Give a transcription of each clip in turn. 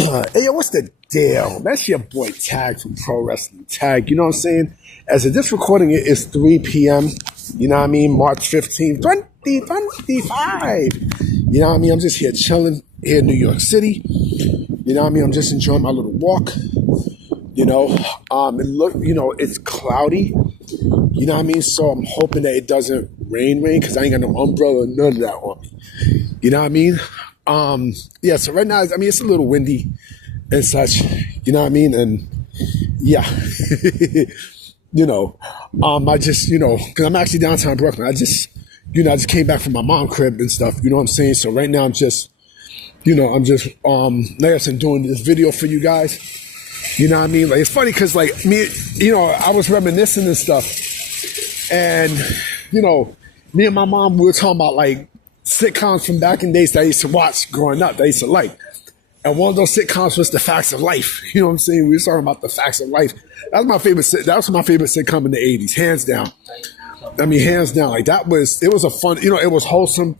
Hey, yo, what's the deal? That's your boy Tag from Pro Wrestling Tag. You know what I'm saying? As of this recording, it is 3 p.m. You know what I mean? March 15th, 2025. You know what I mean? I'm just here chilling here in New York City. You know what I mean? I'm just enjoying my little walk. And look, it's cloudy. You know what I mean? So I'm hoping that it doesn't rain because I ain't got no umbrella, none of that on me. You know what I mean? So right now, it's a little windy and such, you know what I mean? And yeah, I just, cause I'm actually downtown Brooklyn. I just came back from my mom's crib and stuff, you know what I'm saying? So right now I'm just, like I said, doing this video for you guys. You know what I mean? Like, it's funny cause like me, I was reminiscing and stuff and, me and my mom, we were talking about like sitcoms from back in the days that I used to watch growing up, that I used to like. And one of those sitcoms was The Facts of Life. You know what I'm saying? We were talking about The Facts of Life. That was my favorite sitcom in the 80s, hands down. Hands down. Like it was a fun, it was wholesome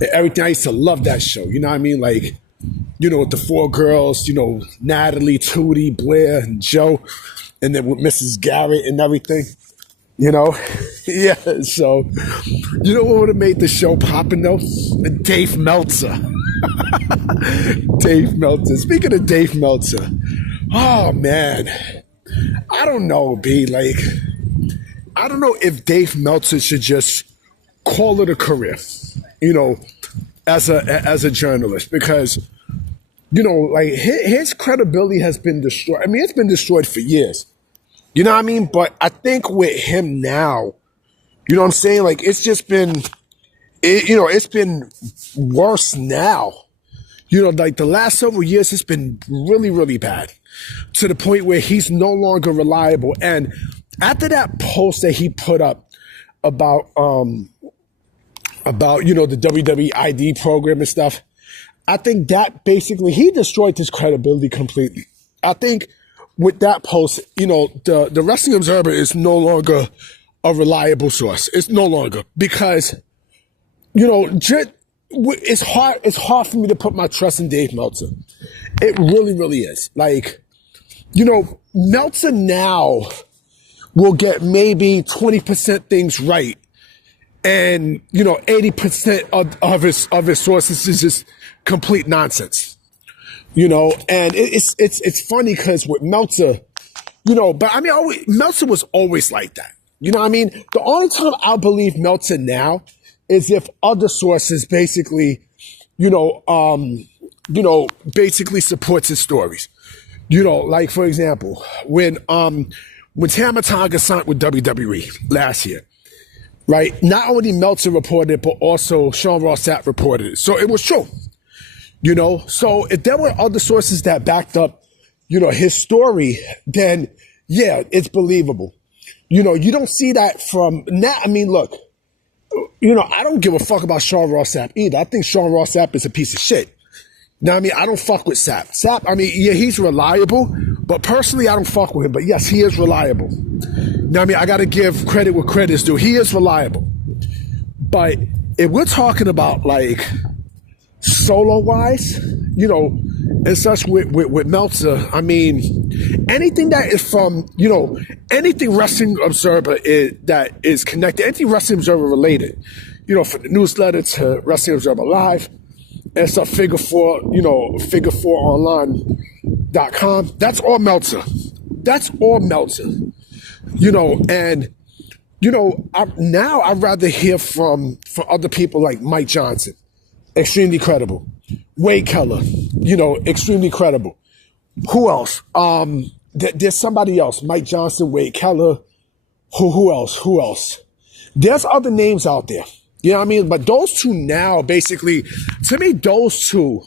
and everything. I used to love that show. You know what I mean? Like, with the four girls, Natalie, Tootie, Blair, and Joe, and then with Mrs. Garrett and everything. Yeah, so, what would have made the show poppin' though? Dave Meltzer. Dave Meltzer. Speaking of Dave Meltzer, oh man, I don't know, B. Like, I don't know if Dave Meltzer should just call it a career, as a journalist, because, like his credibility has been destroyed. It's been destroyed for years. You know what I mean? But I think with him now, you know what I'm saying? Like, it's just been, it's been worse now. Like the last several years, it's been really, really bad to the point where he's no longer reliable. And after that post that he put up about the WWE ID program and stuff, I think that basically he destroyed his credibility completely. I think with that post, the Wrestling Observer is no longer a reliable source. It's no longer because, it's hard for me to put my trust in Dave Meltzer. It really, really is. Like, Meltzer now will get maybe 20% things right. And, 80% of his sources is just complete nonsense. And it's funny because with Meltzer, Meltzer was always like that. You know what I mean? The only time I believe Meltzer now is if other sources basically, basically supports his stories. Like for example, when Tama Tonga signed with WWE last year, right? Not only Meltzer reported it, but also Sean Ross Sapp reported it. So it was true. So if there were other sources that backed up, his story, then yeah, it's believable. You don't see that from now. Look, I don't give a fuck about Sean Ross Sapp either. I think Sean Ross Sapp is a piece of shit. I don't fuck with Sapp. Sapp, yeah, he's reliable, but personally, I don't fuck with him. But yes, he is reliable. I got to give credit where credit's due. He is reliable. But if we're talking about like solo wise, and such with Meltzer, anything that is from, anything Wrestling Observer that is connected, anything Wrestling Observer related, from the newsletter to Wrestling Observer Live, and stuff, figure4online.com, that's all Meltzer. That's all Meltzer. And, now I'd rather hear from other people like Mike Johnson. Extremely credible. Wade Keller, extremely credible. Who else? There's somebody else. Mike Johnson, Wade Keller. Who else? There's other names out there. You know what I mean? But those two now, basically, to me, those two,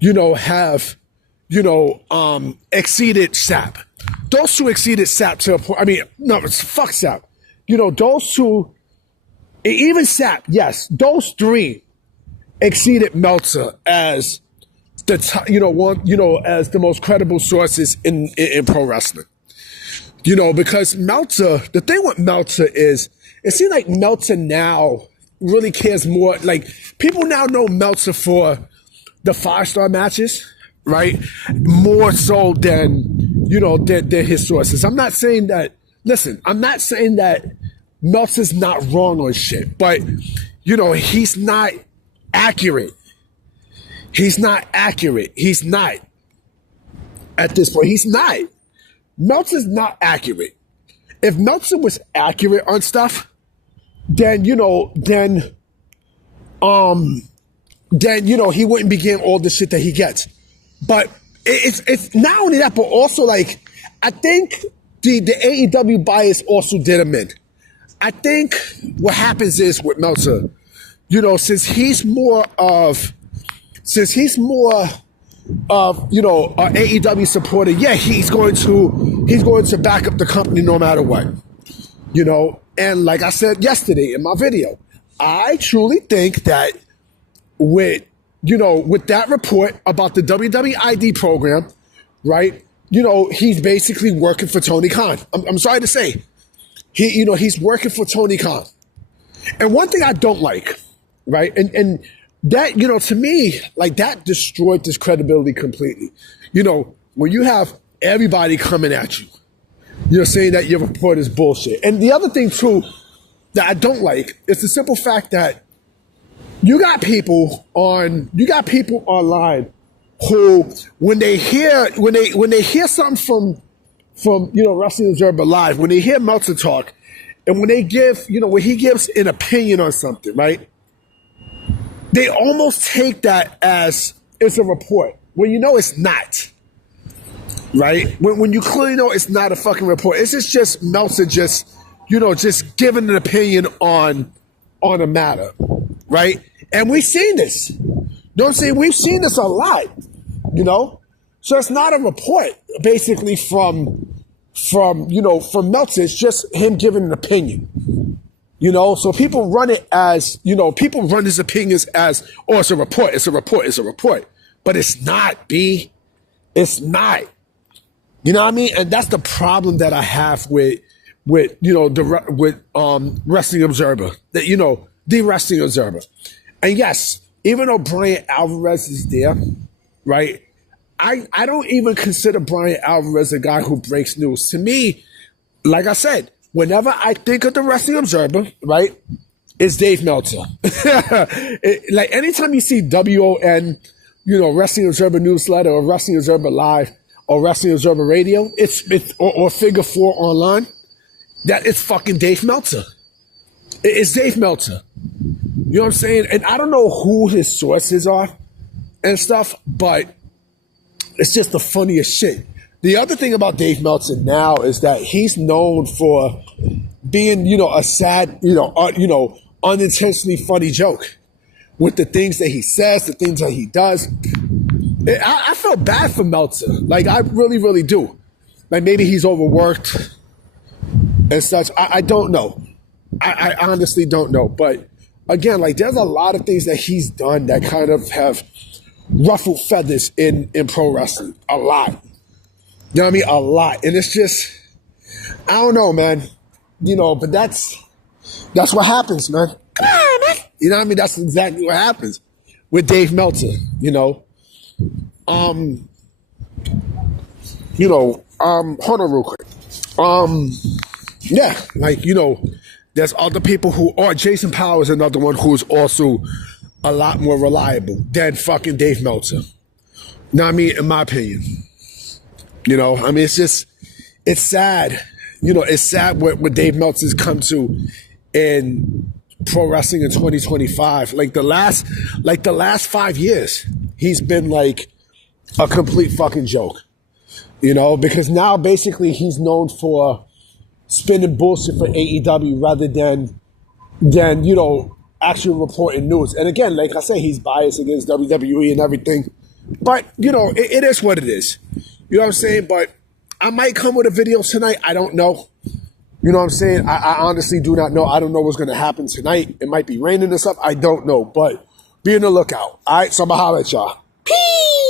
have, exceeded Sapp. Those two exceeded Sapp to a point. Fuck Sapp. Those two, even Sapp, yes, those three exceeded Meltzer as the as the most credible sources in pro wrestling. Because Meltzer, the thing with Meltzer is, it seems like Meltzer now really cares more. Like, people now know Meltzer for the 5-star matches, right? More so than, than his sources. I'm not saying that, listen, I'm not saying that Meltzer's not wrong on shit, but, he's not accurate. He's not accurate. He's not. At this point, he's not. Meltzer's not accurate. If Meltzer was accurate on stuff, then he wouldn't be getting all the shit that he gets. But it's not only that, but also like I think the AEW bias also did him in. I think what happens is with Meltzer, since he's more of an AEW supporter, yeah, he's going to back up the company no matter what. And like I said yesterday in my video, I truly think that with that report about the WWE ID program, right? He's basically working for Tony Khan. I'm sorry to say, he's working for Tony Khan. And one thing I don't like, right? And that, to me, like that destroyed this credibility completely. When you have everybody coming at you, saying that your report is bullshit. And the other thing too that I don't like is the simple fact that you got people online who when they hear something from Wrestling Observer Live, when they hear Meltzer talk, and when he gives an opinion on something, right? They almost take that as it's a report when it's not, right? When you clearly know it's not a fucking report. It's just Meltzer just giving an opinion on a matter, right? And we've seen this. You know what I'm saying? We've seen this a lot, So it's not a report basically from Meltzer. It's just him giving an opinion. So people run it as, people run his opinions as, oh, it's a report, but it's not, B. It's not. You know what I mean? And that's the problem that I have with Wrestling Observer, that, the Wrestling Observer. And yes, even though Brian Alvarez is there, right? I don't even consider Brian Alvarez a guy who breaks news. To me, like I said, whenever I think of the Wrestling Observer, right, it's Dave Meltzer. Like anytime you see WON, Wrestling Observer Newsletter or Wrestling Observer Live or Wrestling Observer Radio, or Figure 4 online, that it's fucking Dave Meltzer. It's Dave Meltzer. You know what I'm saying? And I don't know who his sources are and stuff, but it's just the funniest shit. The other thing about Dave Meltzer now is that he's known for being, a sad, unintentionally funny joke with the things that he says, the things that he does. I feel bad for Meltzer. Like, I really, really do. Like, maybe he's overworked and such. I don't know. I honestly don't know. But again, like, there's a lot of things that he's done that kind of have ruffled feathers in pro wrestling. A lot. You know what I mean? A lot. And it's just, I don't know, man. But that's what happens, man. Come on, man. You know what I mean? That's exactly what happens with Dave Meltzer, hold on real quick. Yeah, like, there's other people who are, Jason Powers is another one who's also a lot more reliable than fucking Dave Meltzer. You know what I mean? In my opinion. I mean, it's sad. It's sad what Dave Meltzer's come to in pro wrestling in 2025. Like the last 5 years, he's been like a complete fucking joke. Because now basically he's known for spinning bullshit for AEW rather than actually reporting news. And again, like I say, he's biased against WWE and everything. But, it is what it is. You know what I'm saying? But I might come with a video tonight. I don't know. You know what I'm saying? I honestly do not know. I don't know what's going to happen tonight. It might be raining or something. I don't know. But be on the lookout. All right? So I'm going to holler at y'all. Peace!